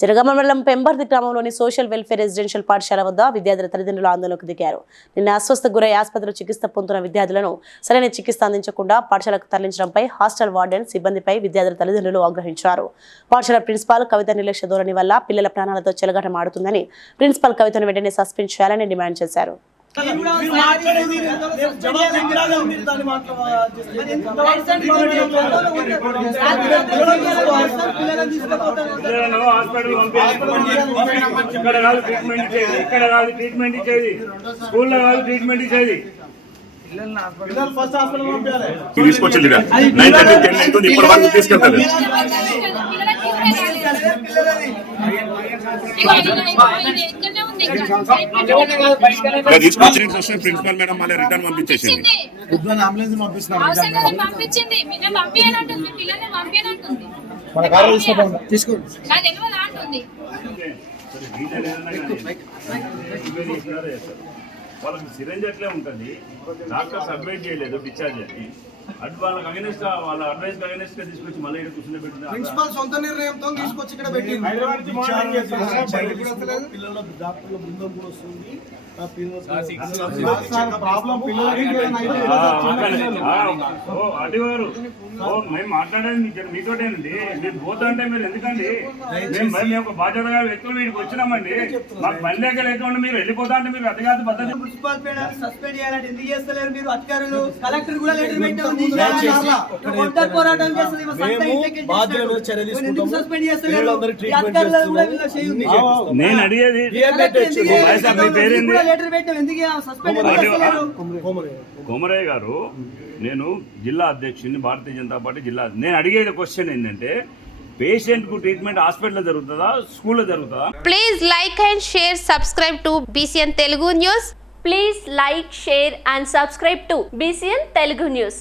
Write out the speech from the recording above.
జనగామ మండలం పెంబర్ది గ్రామంలోని social welfare residential పాఠశాల వద్ద విద్యార్థుల తల్లిదండ్రులు ఆందోళనకు దిగారు. నిన్న అస్వస్థ గురై ఆసుపత్రిలో చికిత్స పొందుతున్న విద్యార్థులను సరైన చికిత్స అందించకుండా పాఠశాలకు తరలించడంపై హాస్టల్ వార్డెన్ సిబ్బందిపై విద్యార్థుల తల్లిదండ్రులు ఆగ్రహించారు. పాఠశాల ప్రిన్సిపాల్ కవిత నిర్లక్ష్య ధోరణి వల్ల పిల్లల ప్రాణాలతో చెలగాటమాడుతుందని ప్రిన్సిపాల్ కవితను వెంటనే సస్పెండ్ చేయాలని డిమాండ్ చేశారు. మీరు జవాబు పిల్లలను హాస్పిటల్ పంపించి ఇక్కడ కాదు ట్రీట్మెంట్ ఇచ్చేది. ఇక్కడ కాదు ట్రీట్మెంట్ ఇచ్చేది. స్కూల్లో కాదు ట్రీట్మెంట్ ఇచ్చేది. పిల్లలు ఫస్ట్ హాస్పిటల్ పంపించాలి. తీసుకొచ్చింది నైన్ థర్టీ టెన్ అవుతుంది ఇప్పటి వరకు తీసుకెళ్తారు. ఇక్కడ తీసుకొచ్చి వస్తే ప్రిన్సిపల్ మేడం మళ్ళీ రిటర్న్ పంపించేసింది. పంపించింది. మన కారు తీసుకోండి. తీసుకోండి. వాళ్ళకి సిరంజ్ ఎట్లే ఉంటుంది. డాక్టర్ అడ్వైజ్ చేయలేదు డిశ్చార్జ్ అని. అటు వాళ్ళకి అగెనిస్ట్ వాళ్ళ అడ్వైస్ అగెనిస్ట్గా తీసుకొచ్చి మళ్ళీ ఇక్కడ కూర్చుని పెట్టింది. ప్రిన్సిపల్ సొంత నిర్ణయంతో తీసుకొచ్చి ఇక్కడ పెట్టింది. హైదరాబాద్ నుంచి మార్నింగ్ పిల్లల డాక్టర్ల బృందం కూడా వస్తుంది. అడిగారు మేము మాట్లాడేది మీ- మీతోటేనండి మీరు పోతుంటే మీరు ఎందుకండి? మేము మేము ఒక బాధ్యతగా వ్యక్తులు వీడికి వచ్చినామండి. మాకు పని లేక లేకుండా మీరు వెళ్ళిపోతా అంటే మీరు అతిగాది పద్ధతి. మున్సిపల్ పేడాన్ని సస్పెండ్ చేయాలంటే ఎందుకు చేస్తలేరు మీరు? అధికారులు కలెక్టర్ కూడా లెటర్ కొంత పోరాటం. నేను అడిగేది. కొమరయ్య గారు. నేను జిల్లా అధ్యక్షుడిని భారతీయ జనతా పార్టీ జిల్లా నేను అడిగేది క్వశ్చన్ ఏంటంటే పేషెంట్కు ట్రీట్మెంట్ హాస్పిటల్లో జరుగుతుందా స్కూల్లో జరుగుతుందా? Please like and share, subscribe to BCN Telugu News. Please like, share and subscribe to BCN Telugu News.